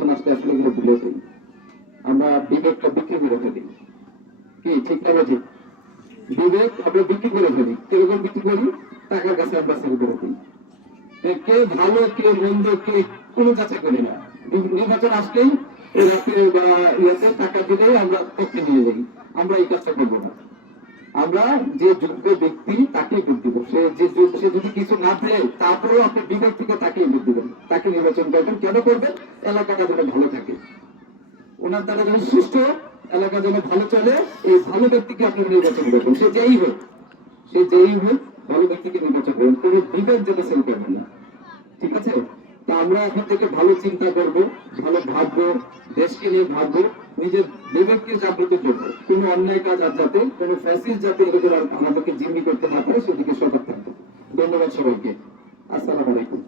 নির্বাচন আসলে আসলে এগুলো ভুলে যাই, আমরা বিবেকটা বিক্রি করে ফেলি। কি ঠিক না ঠিক? বিবেক আমরা বিক্রি করে ফেলি। কিরকম বিক্রি করি? টাকার কাছে আমরা সেল করে দিই। কে ভালো কে মন্দ কে কোনো যাচাই করি না। নির্বাচন আসলেই রাতে বা ইয়াতে টাকা দিলেই আমরা পক্ষে নিয়ে যাই। আমরা এই কাজটা করবো না। আমরা যে যোগ্য ব্যক্তি তাকে ভোট দিব। সে যদি কিছু না দেয় তারপরেও আপনি বিবেক থেকে তাকে ভোট দিবেন, তাকে নির্বাচন করবেন। কেন করবেন? এলাকাটা যেন ভালো থাকে, ওনার দ্বারা যেন সুষ্ঠু এলাকা যেন ভালো চলে, এই ভালো ব্যক্তিকে আপনি নির্বাচন করবেন। সে যেই হোক ভালো ব্যক্তিকে নির্বাচন করবেন, কোনো বিবেক যেন সেল করবেন না। ঠিক আছে? তা আমরা এখন থেকে ভালো চিন্তা করব, ভালো ভাববো, দেশকে নিয়ে ভাববো, নিজের বিবেককে জাগ্রত করবো। কোনো অন্যায় কাজ আর যাতে কোনো ফ্যাসিস্ট যাতে এরকম আমাদেরকে জিম্মি করতে না পারে সেদিকে সজাগ থাকবো। ধন্যবাদ সবাইকে। আসসালামু আলাইকুম।